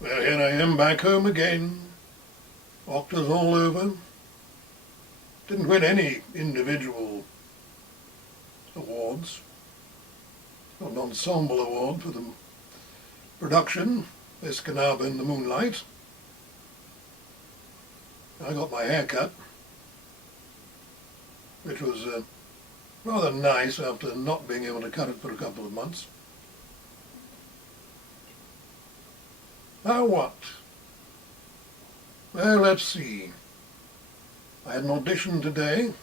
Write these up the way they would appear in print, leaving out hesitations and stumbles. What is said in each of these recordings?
Well, here I am back home again. OCTA's all over. Didn't win any individual awards. Got an ensemble award for the production, Escanaba in the Moonlight. I got my hair cut, which was rather nice after not being able to cut it for a couple of months. Now what? Well, let's see. I had an audition today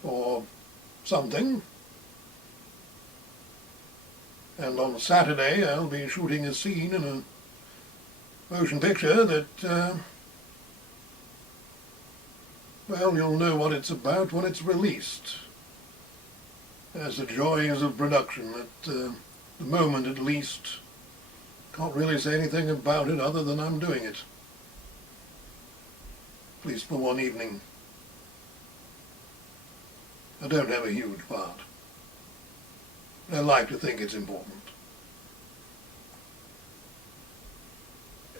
for something, and on Saturday I'll be shooting a scene in a motion picture that, well, you'll know what it's about when it's released. As the joys of production, at the moment at least, can't really say anything about it other than I'm doing it. At least for one evening. I don't have a huge part. I like to think it's important.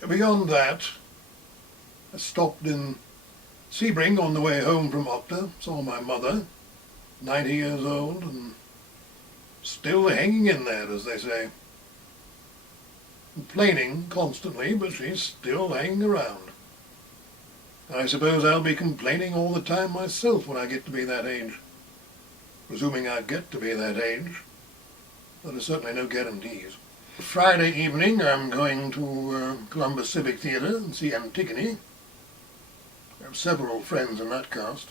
Beyond that, I stopped in Sebring on the way home from OCTA, saw my mother, 90 years old, and still hanging in there, as they say. Complaining constantly, but she's still hanging around. I suppose I'll be complaining all the time myself when I get to be that age. Presuming I get to be that age. There are certainly no guarantees. Friday evening I'm going to Columbus Civic Theatre and see Antigone. I have several friends in that cast.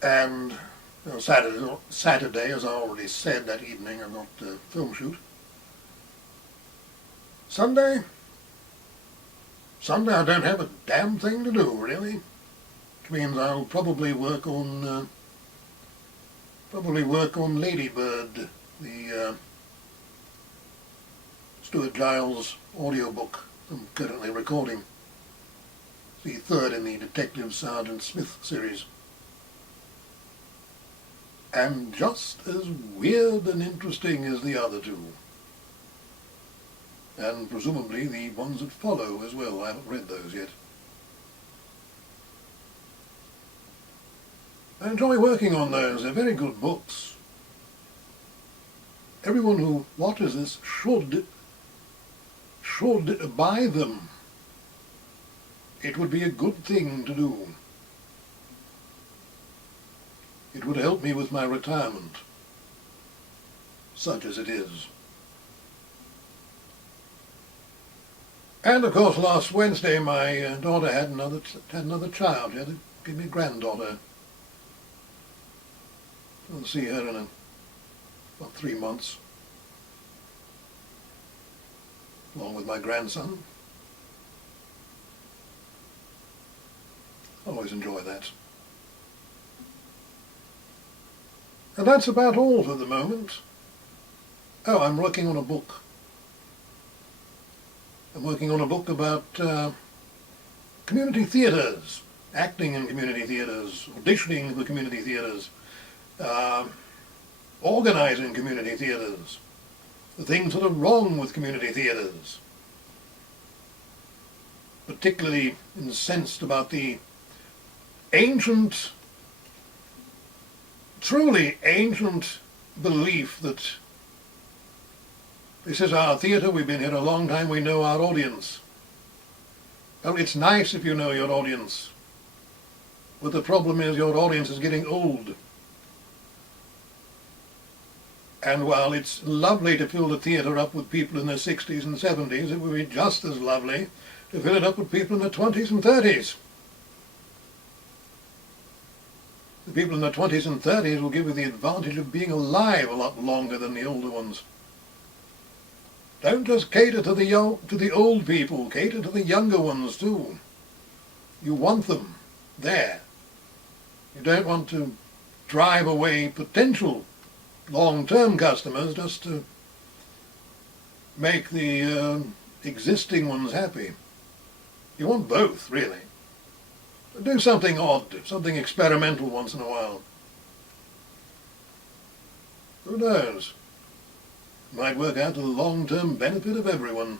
And Saturday, as I already said, that evening I've got a film shoot. Sunday I don't have a damn thing to do, really. Which means I'll probably work on Lady Bird, the Stuart Giles audiobook I'm currently recording. The third in the Detective Sergeant Smith series. And just as weird and interesting as the other two. And presumably the ones that follow as well. I haven't read those yet. I enjoy working on those. They're very good books. Everyone who watches this should buy them. It would be a good thing to do. It would help me with my retirement, such as it is. And of course, last Wednesday my daughter had another child. She had to give me a granddaughter. I'll see her in about 3 months, along with my grandson. I always enjoy that. And that's about all for the moment. Oh, I'm working on a book. I'm working on a book about community theatres, acting in community theatres, auditioning for community theatres, organising community theatres, the things that are wrong with community theatres. Particularly incensed about the ancient, truly ancient belief that this is our theatre, we've been here a long time, we know our audience. Well, it's nice if you know your audience, but the problem is your audience is getting old. And while it's lovely to fill the theatre up with people in their 60s and 70s, it would be just as lovely to fill it up with people in their 20s and 30s. The people in their 20s and 30s will give you the advantage of being alive a lot longer than the older ones. Don't just cater to the old people, cater to the younger ones too. You want them there. You don't want to drive away potential long-term customers just to make the existing ones happy. You want both, really. Do something odd, something experimental once in a while. Who knows? Might work out to the long-term benefit of everyone.